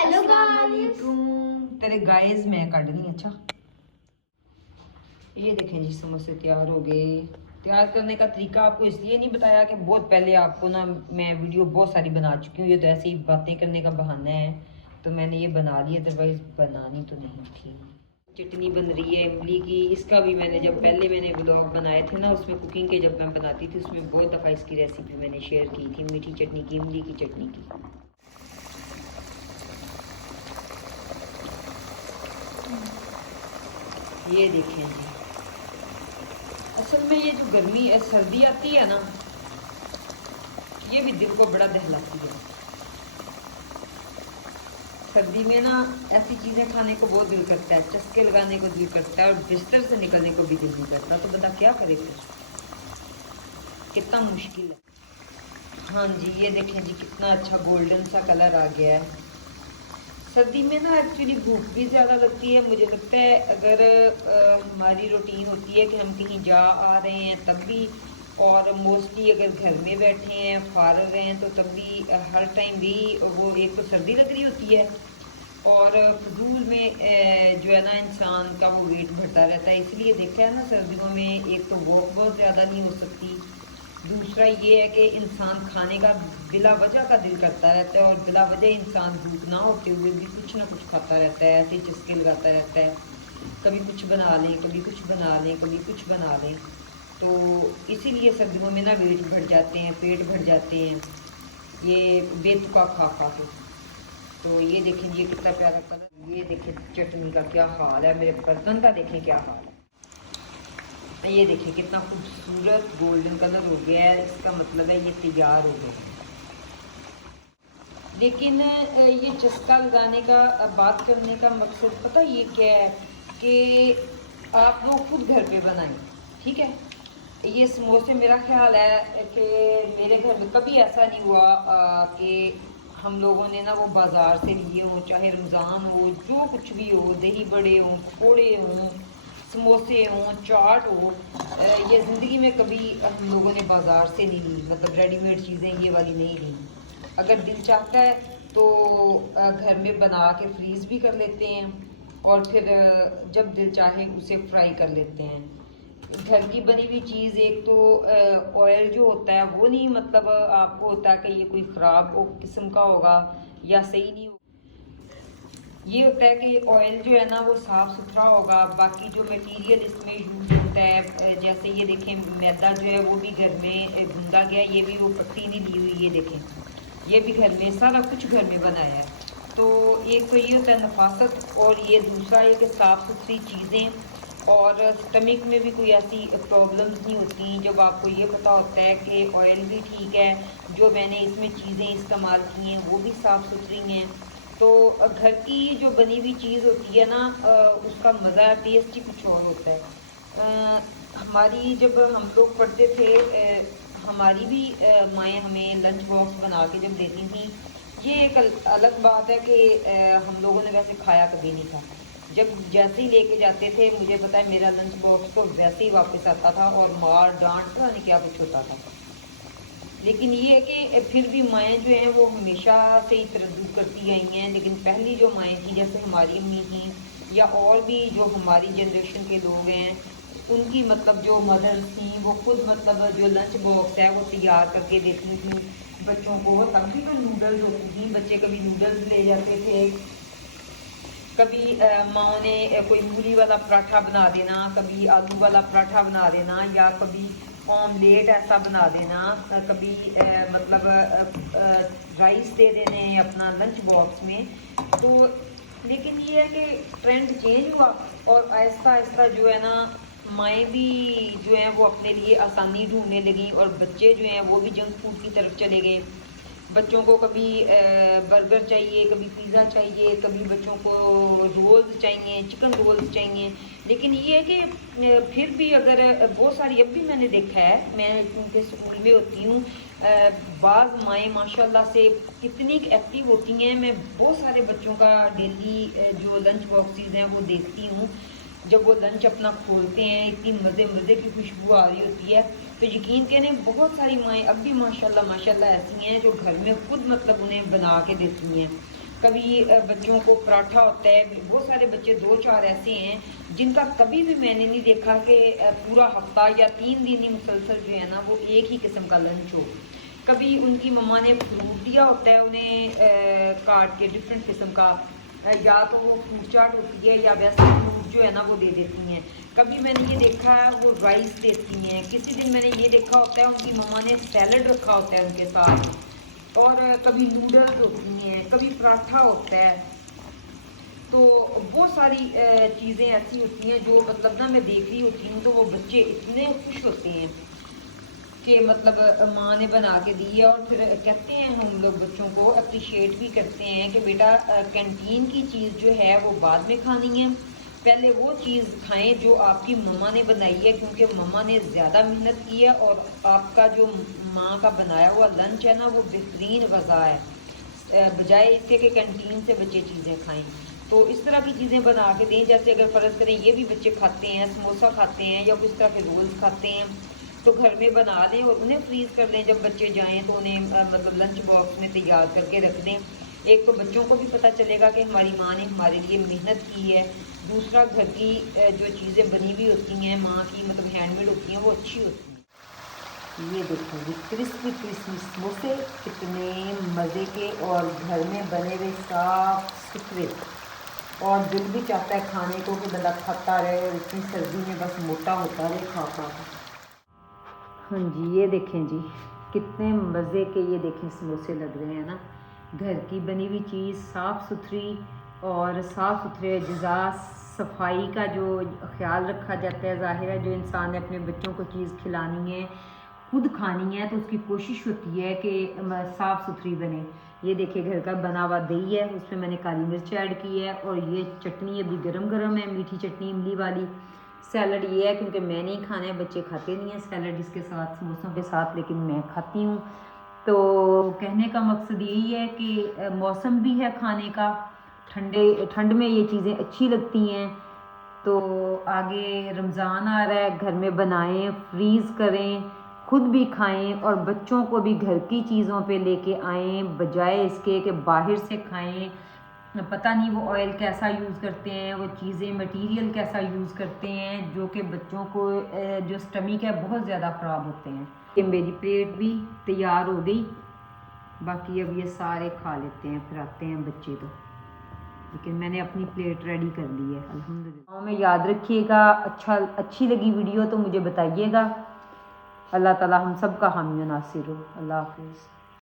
Hello guys. अस्सलामुअलैकुम। तेरे guys मैं काट रही। अच्छा ये देखें जी, समोसे तैयार हो गए। तैयार करने का तरीका आपको इसलिए नहीं बताया कि बहुत पहले आपको ना मैं वीडियो बहुत सारी बना चुकी हूँ। ये तो ऐसे ही बातें करने का बहाना है, तो मैंने ये बना ली, अदरवाइज बनानी तो नहीं थी। चटनी बन रही है इमली की। इसका भी जब पहले मैंने व्लॉग बनाए थे ना, उसमें कुकिंग के जब मैं बनाती थी, उसमें बहुत दफ़ा इसकी रेसिपी मैंने शेयर की थी, मीठी चटनी की, इमली की चटनी की। ये देखें जी, असल में ये जो गर्मी सर्दी आती है ना, ये भी दिल को बड़ा दहलाती है। सर्दी में ना ऐसी चीज़ें खाने को बहुत दिल करता है, चस्के लगाने को दिल करता है, और बिस्तर से निकलने को भी दिल नहीं करता। तो बंदा क्या करे फिर, कितना मुश्किल है। हाँ जी, ये देखें जी, कितना अच्छा गोल्डन सा कलर आ गया है। सर्दी में ना एक्चुअली भूख भी ज़्यादा लगती है। मुझे लगता है अगर हमारी रूटीन होती है कि हम कहीं जा आ रहे हैं तब भी, और मोस्टली अगर घर में बैठे हैं फारग हैं तो तब भी, हर टाइम भी वो एक तो सर्दी लग रही होती है, और फजूल में जो है ना इंसान का वो वेट बढ़ता रहता है। इसलिए देखा है ना, सर्दियों में एक तो वॉक बहुत ज़्यादा नहीं हो सकती, दूसरा ये है कि इंसान खाने का बिला वजह का दिल करता रहता है, और बिला वजह इंसान भूख ना होते हुए भी कुछ ना कुछ खाता रहता है, ऐसे चस्के लगाता रहता है। कभी कुछ बना लें, कभी कुछ बना लें, कभी कुछ बना लें। तो इसीलिए सर्दियों में ना वेट बढ़ जाते हैं, पेट भर जाते हैं, ये बेतुका खा खा के। तो ये देखें ये कितना प्यारा कलर। ये देखें चटनी का क्या हाल है, मेरे बर्तन का देखें क्या हाल है। ये देखिए कितना खूबसूरत गोल्डन कलर हो गया है, इसका मतलब है ये तैयार हो गया है। लेकिन ये चस्का लगाने का, बात करने का मकसद पता ये क्या है कि आप लोग खुद घर पे बनाएं, ठीक है। ये समोसे मेरा ख्याल है कि मेरे घर में कभी ऐसा नहीं हुआ कि हम लोगों ने ना वो बाज़ार से लिए हों, चाहे रमज़ान हो, जो कुछ भी हो, दही बड़े हों, पकौड़े हों, समोसे हों, चाट हो, ये ज़िंदगी में कभी हम लोगों ने बाज़ार से नहीं ली, मतलब रेडीमेड चीज़ें ये वाली नहीं ली। अगर दिल चाहता है तो घर में बना के फ्रीज़ भी कर लेते हैं, और फिर जब दिल चाहे उसे फ्राई कर लेते हैं। घर की बनी हुई चीज़, एक तो ऑयल जो होता है वो नहीं, मतलब आपको होता है कि ये कोई ख़राब किस्म का होगा या सही नहीं होगा। ये होता है कि ऑयल जो है ना वो साफ़ सुथरा होगा। बाकी जो मटेरियल इसमें यूज़ होता है, जैसे ये देखें मैदा जो है वो भी घर में गूंदा गया, ये भी वो पट्टी नहीं ली हुई, ये देखें ये भी घर में, सारा कुछ घर में बनाया है। तो एक तो ये होता है नफासत, और ये दूसरा ये कि साफ़ सुथरी चीज़ें, और स्टमक में भी कोई ऐसी प्रॉब्लम्स नहीं होती जब आपको ये पता होता है कि ऑयल भी ठीक है, जो मैंने इसमें चीज़ें इस्तेमाल की हैं वो भी साफ़ सुथरी हैं। तो घर की जो बनी हुई चीज़ होती है ना, उसका मज़ा, टेस्ट ही कुछ और होता है। हमारी जब हम लोग पढ़ते थे, हमारी भी माएँ हमें लंच बॉक्स बना के जब देती थी। ये एक अलग बात है कि हम लोगों ने वैसे खाया कभी नहीं था। जब जैसे ही लेके जाते थे, मुझे पता है मेरा लंच बॉक्स तो वैसे ही वापस आता था, और मार डांट पता नहीं क्या कुछ होता था। लेकिन ये है कि फिर भी माएँ जो हैं वो हमेशा से ही तरद्दुद करती आई हैं। लेकिन पहली जो माएँ थी, जैसे हमारी अम्मी थी, या और भी जो हमारी जनरेशन के लोग हैं, उनकी मतलब जो मदर्स थी, वो खुद मतलब जो लंच बॉक्स है वो तैयार करके देती थी बच्चों को। तभी तो नूडल्स होती थी, बच्चे कभी नूडल्स ले जाते थे, कभी माँ ने कोई मूली वाला पराठा बना देना, कभी आलू वाला पराठा बना देना, या कभी ऑमलेट ऐसा बना देना, कभी मतलब राइस दे देने अपना लंच बॉक्स में। तो लेकिन ये है कि ट्रेंड चेंज हुआ, और आहिस्ता आहिस्ता जो है ना माएँ भी जो हैं वो अपने लिए आसानी ढूंढने लगी, और बच्चे जो हैं वो भी जंक फूड की तरफ चले गए। बच्चों को कभी बर्गर चाहिए, कभी पिज़्ज़ा चाहिए, कभी बच्चों को रोल्स चाहिए, चिकन रोल्स चाहिए। लेकिन ये है कि फिर भी अगर बहुत सारी, अब भी मैंने देखा है, मैं उनके स्कूल में होती हूँ, बाज़ माएँ माशाल्लाह से कितनी एक्टिव होती हैं। मैं बहुत सारे बच्चों का डेली जो लंच बॉक्सेस हैं वो देखती हूँ। जब वो लंच अपना खोलते हैं, इतनी मज़े मज़े की खुशबू आ रही होती है। तो यकीन करें बहुत सारी माएँ अब भी माशाल्लाह माशाल्लाह ऐसी हैं जो घर में खुद मतलब उन्हें बना के देती हैं। कभी बच्चों को पराठा होता है। बहुत सारे बच्चे 2-4 ऐसे हैं जिनका कभी भी मैंने नहीं देखा कि पूरा हफ्ता या 3 दिन ही मुसलसल जो है ना वो एक ही किस्म का लंच हो। कभी उनकी मम्मा ने फ्रूट दिया होता है उन्हें काट के डिफरेंट किस्म का, या तो वो फ्रूट चाट होती है या वैसे फ्रूट जो है ना वो दे देती हैं। कभी मैंने ये देखा है वो राइस देती हैं। किसी दिन मैंने ये देखा होता है उनकी मम्मा ने सैलड रखा होता है उनके साथ, और कभी नूडल्स होती हैं, कभी पराठा होता है। तो बहुत सारी चीज़ें ऐसी होती हैं जो मतलब ना मैं देख रही होती हूँ तो वो बच्चे इतने खुश होते हैं कि मतलब माँ ने बना के दी है। और फिर कहते हैं हम लोग बच्चों को अप्रिशिएट भी करते हैं कि बेटा कैंटीन की चीज़ जो है वो बाद में खानी है, पहले वो चीज़ खाएं जो आपकी मम्मा ने बनाई है, क्योंकि मम्मा ने ज़्यादा मेहनत की है और आपका जो माँ का बनाया हुआ लंच है ना वो बेहतरीन ग़ज़ा है, बजाय इसके कि कैंटीन से बच्चे चीज़ें खाएं। तो इस तरह की चीज़ें बना के दें। जैसे अगर फ़र्ज़ करें ये भी बच्चे खाते हैं, समोसा खाते हैं या किस तरह के रोल्स खाते हैं, तो घर में बना दें और उन्हें फ्रीज़ कर दें। जब बच्चे जाएं तो उन्हें मतलब लंच बॉक्स में तैयार करके रख दें। एक तो बच्चों को भी पता चलेगा कि हमारी माँ ने हमारे लिए मेहनत की है, दूसरा घर की जो चीज़ें बनी हुई होती हैं माँ की, मतलब हैंडमेड होती हैं, वो अच्छी होती हैं। ये देखिए क्रिस्पी क्रिस्पी समोसे कितने मज़े के और घर में बने हुए साफ सुथरे, और दिल भी चाहता है खाने को कि बंदा खाता रहे और इतनी सर्दी में बस मोटा होता रहे खा खा के। हाँ जी, ये देखें जी कितने मज़े के, ये देखें समोसे लग रहे हैं ना। घर की बनी हुई चीज़ साफ़ सुथरी, और साफ़ सुथरे अज्जा, सफाई का जो ख्याल रखा जाता है। ज़ाहिर है जो इंसान ने अपने बच्चों को चीज़ खिलानी है, खुद खानी है, तो उसकी कोशिश होती है कि साफ़ सुथरी बने। ये देखिए घर का बना हुआ दही है, उसमें मैंने काली मिर्च ऐड की है, और ये चटनी अभी गरम गरम है, मीठी चटनी इमली वाली। सैलड ये है क्योंकि मैं नहीं खाना है, बच्चे खाते नहीं हैं सैलड इसके साथ, समोसों के साथ, लेकिन मैं खाती हूँ। तो कहने का मकसद यही है कि मौसम भी है खाने का, ठंड में ये चीज़ें अच्छी लगती हैं। तो आगे रमज़ान आ रहा है, घर में बनाएं, फ्रीज़ करें, खुद भी खाएं और बच्चों को भी घर की चीज़ों पे लेके आएँ, बजाय इसके कि बाहर से खाएं। पता नहीं वो ऑयल कैसा यूज़ करते हैं, वो चीज़ें मटेरियल कैसा यूज़ करते हैं, जो कि बच्चों को जो स्टमक है बहुत ज़्यादा ख़राब होते हैं। ये मेरी प्लेट भी तैयार हो गई, बाकी अब ये सारे खा लेते हैं, फिर आते हैं बच्चे तो, लेकिन मैंने अपनी प्लेट रेडी कर ली है अल्हम्दुलिल्लाह। में याद रखिएगा, अच्छी लगी वीडियो तो मुझे बताइएगा। अल्लाह ताला हम सब का हामी नासिर हो। अल्लाह हाफिज़।